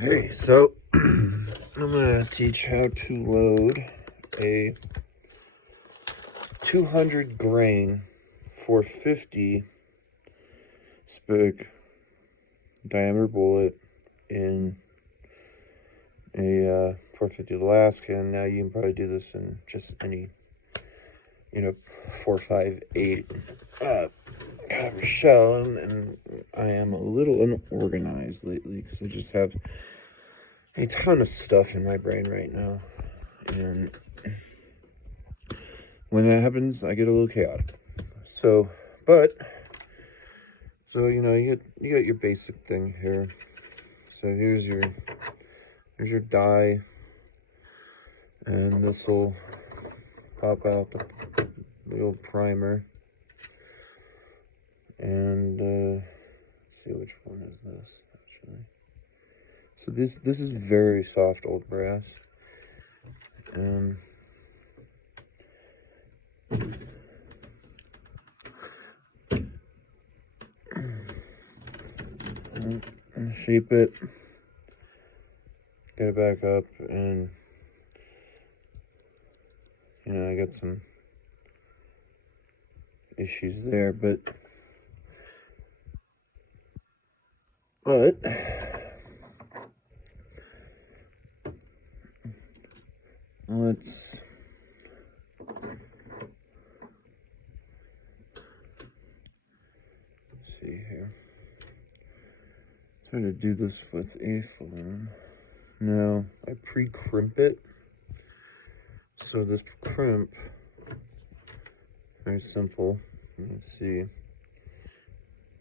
Hey, so I'm gonna teach how to load a 200 grain 450 spic diameter bullet in a 450 Alaska, and now you can probably do this in just any 458 caliber shell. And I am a little unorganized lately because I just have a ton of stuff in my brain right now, and when that happens, I get a little chaotic. So you got your basic thing here. So here's your die, and this will pop out the old primer. And let's see, which one is this actually? So this is very soft old brass. And shape it, get it back up, and I got some issues there, but let's see here. Try to do this with a phone. Now I pre-crimp it. So this crimp, very simple. Let's see.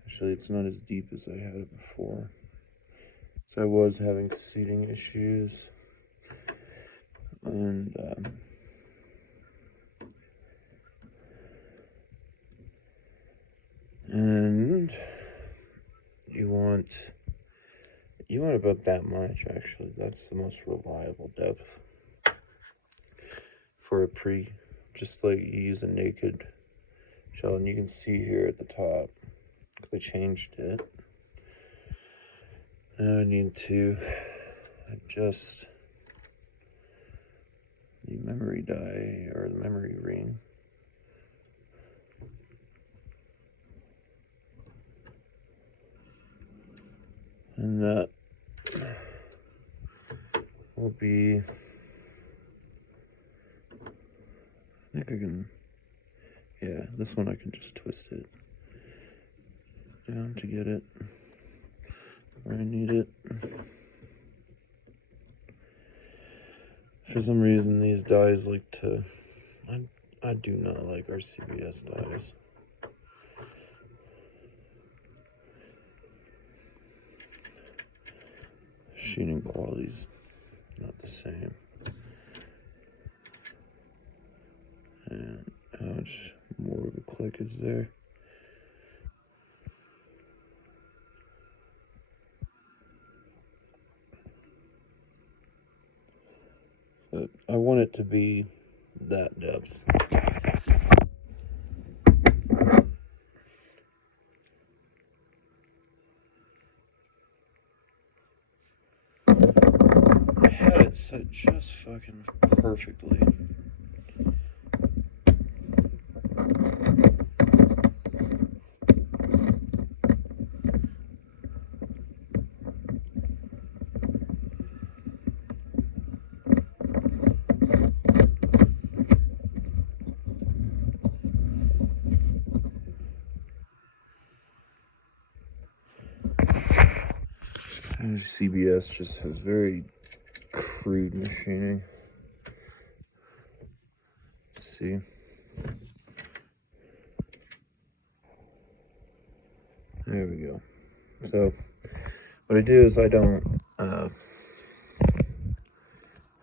Actually, it's not as deep as I had it before. So I was having seating issues, and you want about that much. Actually, that's the most reliable depth for a just like you use a naked shell. And you can see here at the top, I changed it. Now I need to adjust the memory die, or the memory ring. And that will be, I think I can, yeah, this one I can just twist it down to get it where I need it. For some reason, these dies like to, I do not like RCBS dies. Shooting quality's not the same. And how much more of a click is there? But I want it to be that depth. I had it set just fucking perfectly. CBS just has very crude machining. Let's see. There we go. So what I do is I don't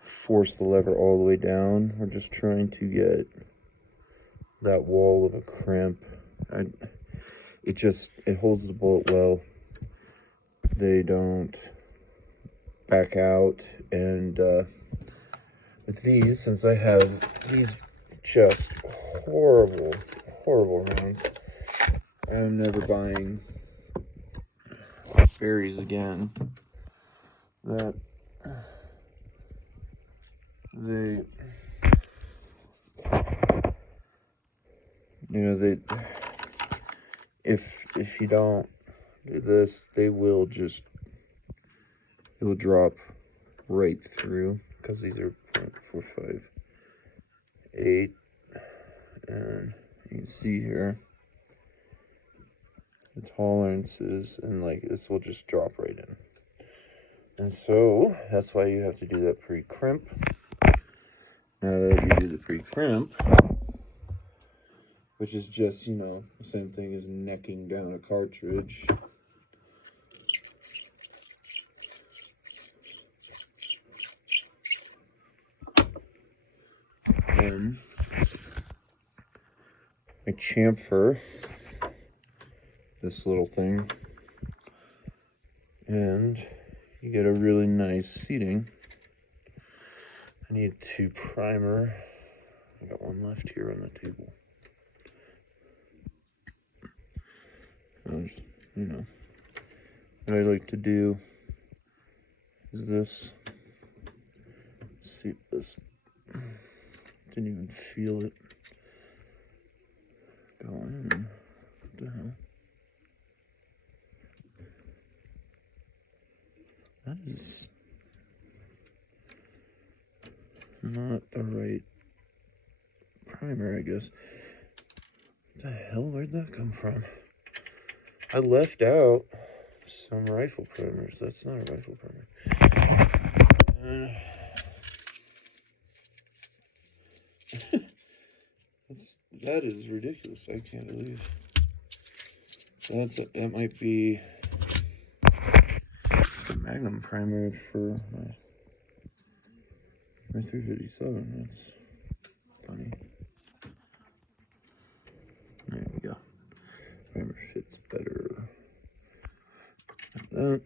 force the lever all the way down. We're just trying to get that wall of a crimp. It holds the bullet well. They don't back out. And with these, since I have these just horrible rounds, I'm never buying berries again. that they, if you don't do this, it will drop right through, because these are 0.458, and you can see here the tolerances, and like this will just drop right in. And so that's why you have to do that pre-crimp. Now that you do the pre-crimp, which is just, the same thing as necking down a cartridge. Then I chamfer this little thing, and you get a really nice seating. I need to primer. I got one left here on the table. What I like to do is this. Let's see if this, didn't even feel it going. What the hell? That is not the right primer, I guess. What the hell? Where'd that come from? I left out some rifle primers. That's not a rifle primer. That is ridiculous. I can't believe that might be the Magnum primer for my 357. That's funny. There we go. Primer fits better. Like that.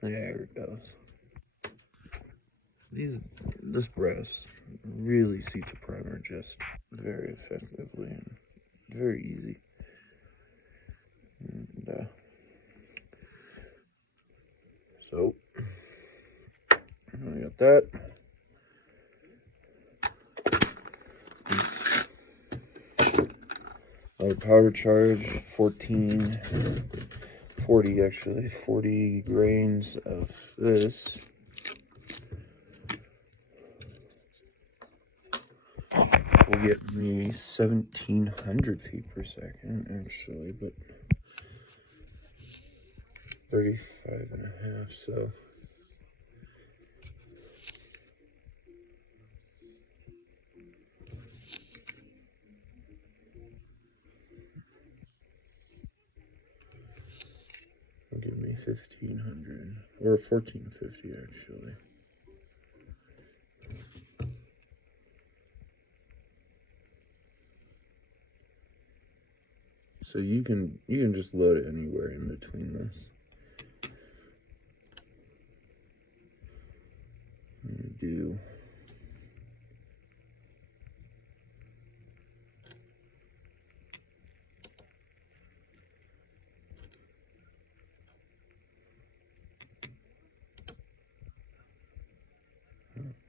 There it goes. This brass really seats a primer just very effectively and very easy. And so I got that. Our powder charge, 40 grains of this. Will get me 1,700 feet per second, actually, but 35.5, so. It'll give me 1,500, or 1,450 actually. So you can just load it anywhere in between this. Do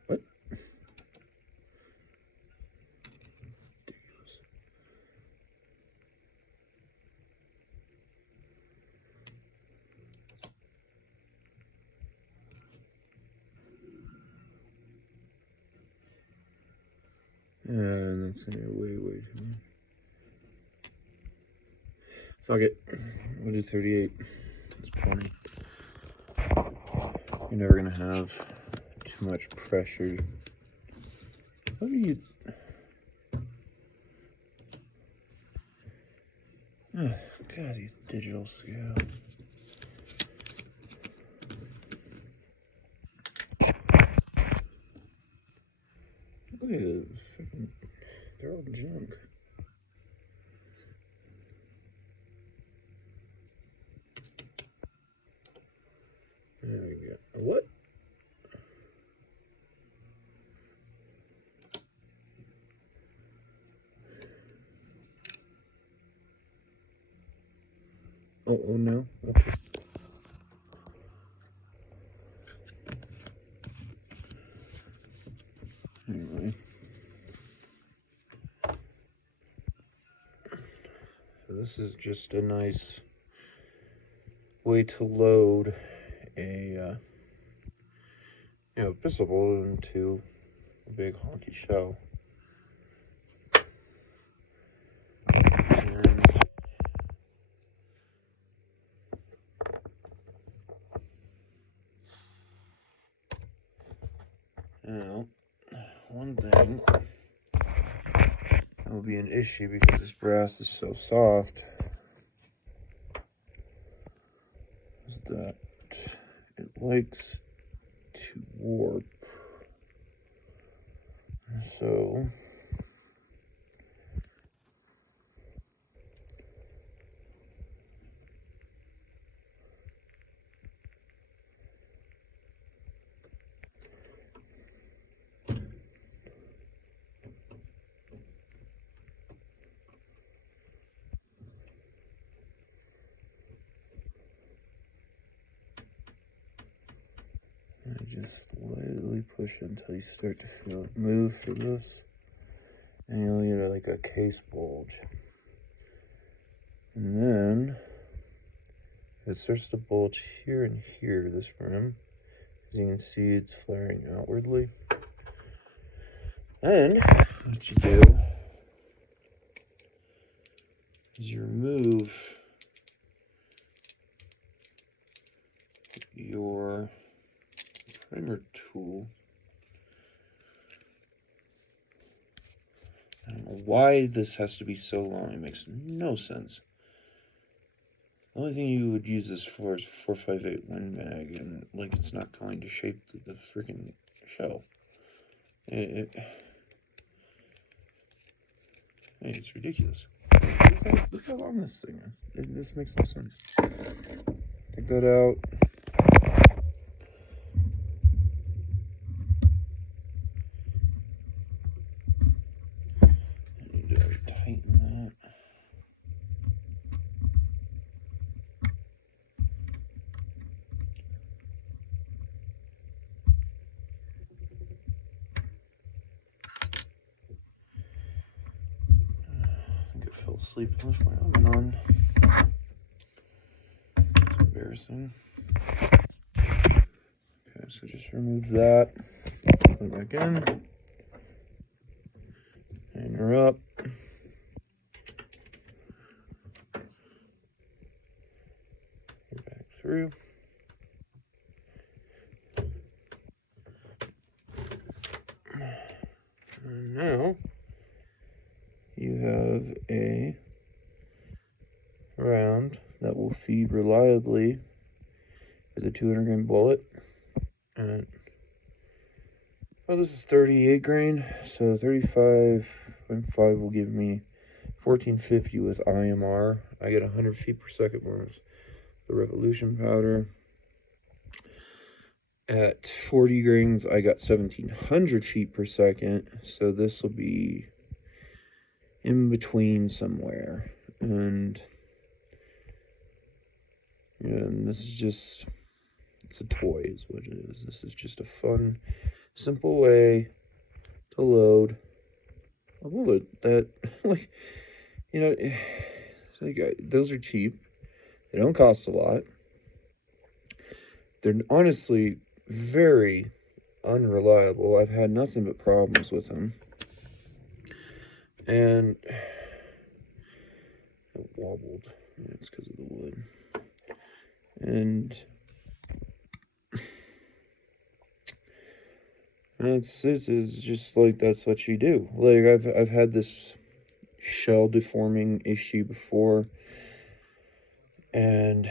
what? Ridiculous. And that's gonna be way too much. Fuck it. We'll do 38. It's plenty. You're never gonna have too much pressure. What are you? Oh, God, these digital scale. Look at it. They're all junk. There we go. What? Oh no. Okay. Anyway. So this is just a nice way to load a pistol bullet into a big honky shell. Now, one thing that will be an issue because this brass is so soft is that it likes to warp. So I just lightly push it until you start to feel it move for this, and you'll get like a case bulge. And then it starts to bulge here and here, this rim. As you can see, it's flaring outwardly. And what you do is you remove your primer tool. I don't know why this has to be so long. It makes no sense. The only thing you would use this for is 4.58 Win Mag, and like it's not going to shape the freaking shell. It's ridiculous. Look how long this thing is. This makes no sense. Take that out. Tighten that. I think I fell asleep and left my oven on. It's embarrassing. Okay, so just remove that. Put it back in. Hang her up. Back through. And now you have a round that will feed reliably with a 200 grain bullet. And this is 38 grain, so 35.5 will give me 1450 with IMR. I get 100 feet per second more the revolution powder. At 40 grains, I got 1700 feet per second, so this will be in between somewhere. And this is just, it's a toy is what it is. This is just a fun, simple way to load a bullet that, like, those are cheap. They don't cost a lot. They're honestly very unreliable. I've had nothing but problems with them. And it wobbled. It's because of the wood. And it's just like, that's what you do. Like, I've had this shell deforming issue before, and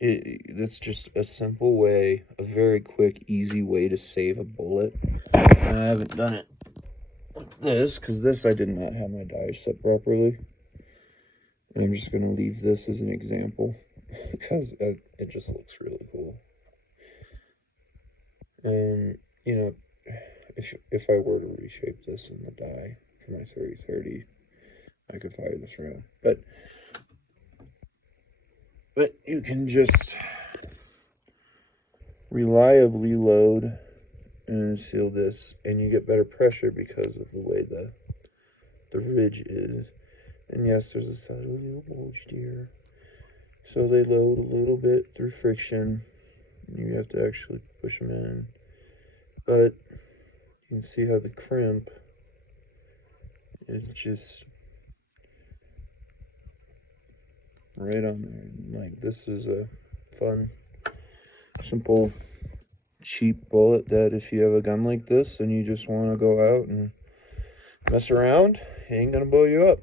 that's just a simple way, a very quick, easy way to save a bullet. And I haven't done it with this, because this I did not have my die set properly. And I'm just going to leave this as an example, because it just looks really cool. And, if I were to reshape this in the die for my 30-30, I could fire this around. But But you can just reliably load and seal this, and you get better pressure because of the way the ridge is. And yes, there's a side a little bulged here, so they load a little bit through friction. You have to actually push them in, but you can see how the crimp is just right on there. Like, this is a fun, simple, cheap bullet that if you have a gun like this and you just want to go out and mess around, it ain't gonna blow you up.